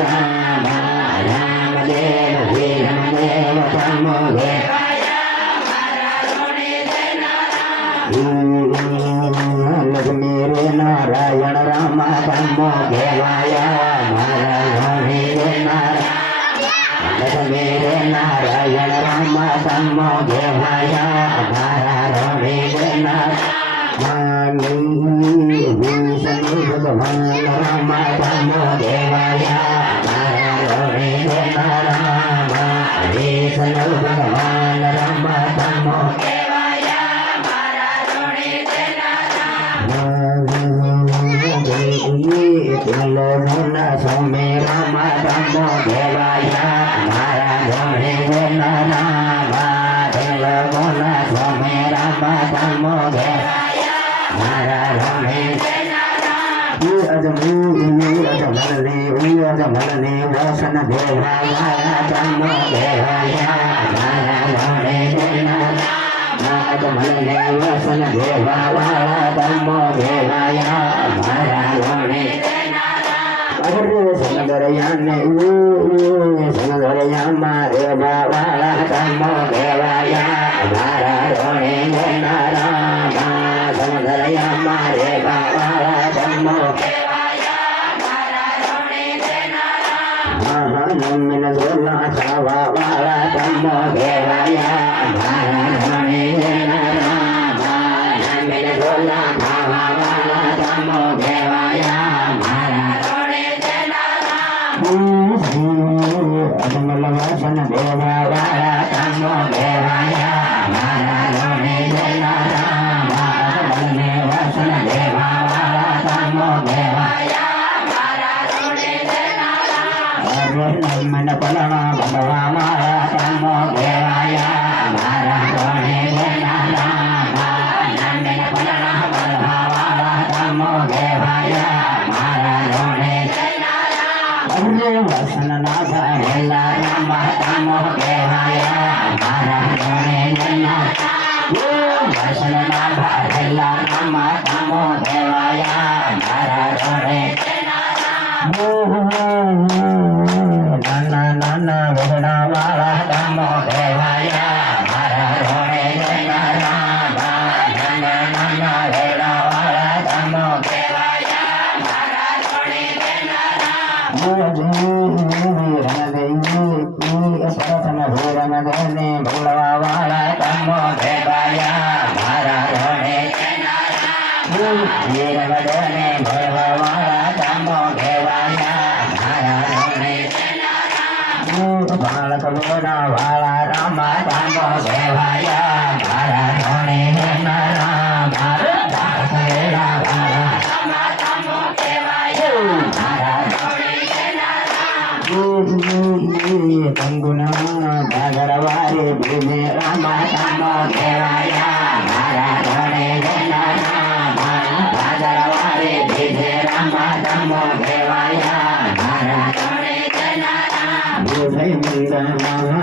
રામ રામદેવ વીરમદેવ તમો લક્ષ્મી રે નારાયણ રામ તમો દેવાયા મારા રે નારાયણ લક્ષ્મી રે નારાયણ રામ તમો દેવાયા મારા રે નારાયણ ભગવાન રામ તમો દેવાયા મારા રે નારાયણ વિષ્ણુ ભગવાન રામ તમો સ્વામી રામ તમો દેવાયા મારા ગમે સ્વામી રામ તમો દેવાયા મારા ગમે અજમલને વસન દેવાયા તમો દેવાયા મારા ગમે અજમલને વસન દેવાયા તમો દેવાયા મારા ગમે સનદરયાને સનદરયામાં દેવાવાળા તમો દેવાયા મારા રોણે નારાયણ સનદરયામાં દેવાવાળા તમો દેવાયા મારા રોણે નારાયણ નમન જોલા સાવાવાળા તમો દેવાયા મારા રોણે નારાયણ નમન જોલા સાવાવાળા તમો દેવાયા મારા અજમલ વસન દેવાવાળા તમો દેવાયા મારા રોણે અજમલને વસન દેવાવાળા તમો દેવાયા મારા રોણે મન પલણા ભગવા મારા તમો દેવાયા મારા રોણે નંદન પલણા ભગવાવાળા તમો દેવાયા મારા રોણે વસન નાથ હેલા રામ તમો દેવાયા મારા રોણે વસન નાથ હેલા રામ તમો દેવાયા મારા રોણે નાના નાના વગડા વાળા તમો દેવાયા મારા રોણે નાના નાના વેડા વાળા તમો દેવાયા મારા રોણે ભગવા વાળા તમો દેવાયા મારા રોણે ભગવા વાળા તમો દેવાયા મારા રોણે બાળક લોના વાળા રામ તમો દેવાયા મારા રોણે ભાગરવારે ભીમે રામ તમો દેવાયા મારા રોણે ભાગરવારે ભીમે રામ તમો દેવાયા મારા રોણે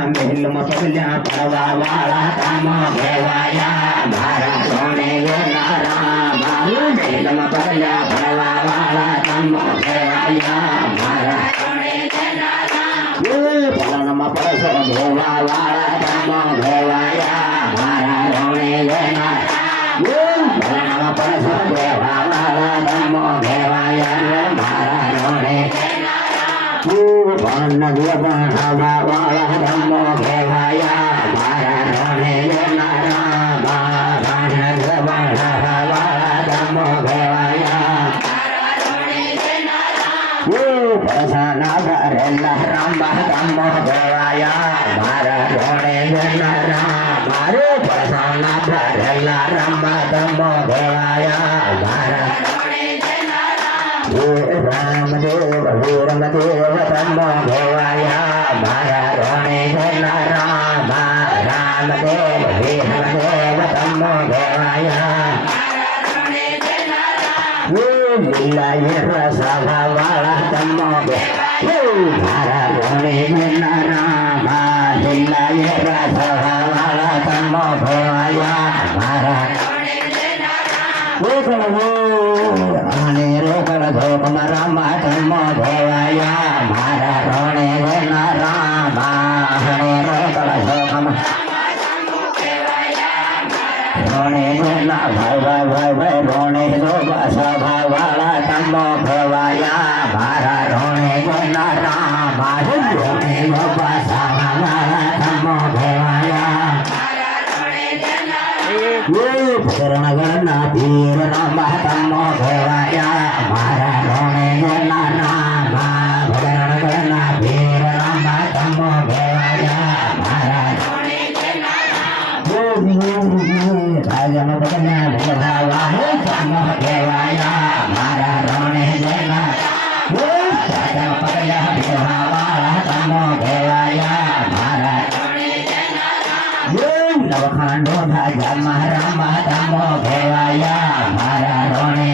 મેલમાં પગલ્યા પડવા વાળા તમો દેવાયા મારા રોણે મેલમાં પગલ્યા પડવા વાળા તમો દેવાયા મારા પલણમાં પડશો દેવા વાળા તમો દેવાયા મારા રોણે પલણમાં પડશો દેવા વાળા તમો દેવાયા મારા રોણે પલણ દેવા વાળા તમો દેવાયા મારા રોણે વાળા તમો દેવાયા પસાના ભરેલા રામ તમો દેવાયા મારા રોણે મારે પસાના ભરેલા રામ તમો દેવાયા મારા રામદેવ વીરમદેવ તમો દેવાયા મારા રોણે રામદેવ વીરમદેવ તમો દેવાયા લીલાય રસવા વાળા તમો મારા રોણે લીલાય રસવા વાળા તમો દેવાયા મારા અને રોકડ ધોક મારા તમો દેવાયા મારા ભાઈ ભાઈ ભાઈ ભાઈ રોણે જો સભા વાળા તમો ભવાયા મારા રોણે જો નાના મારું રોણે જો સભા વાળા તમો ભવાયા શરણગરના પીર નામા તમો ભવાયા મારા રોણે જો નાના શરણગરના પીર નામા તમો ભવાયા મારા ભાજન બગના ભગવા તમો ભવાયા મારા રોણે જો નાના પગયા ભગવા તમો ભવાયા મારા નવખાંડો રાજા મારા તમો ભવાયા મારા રોણે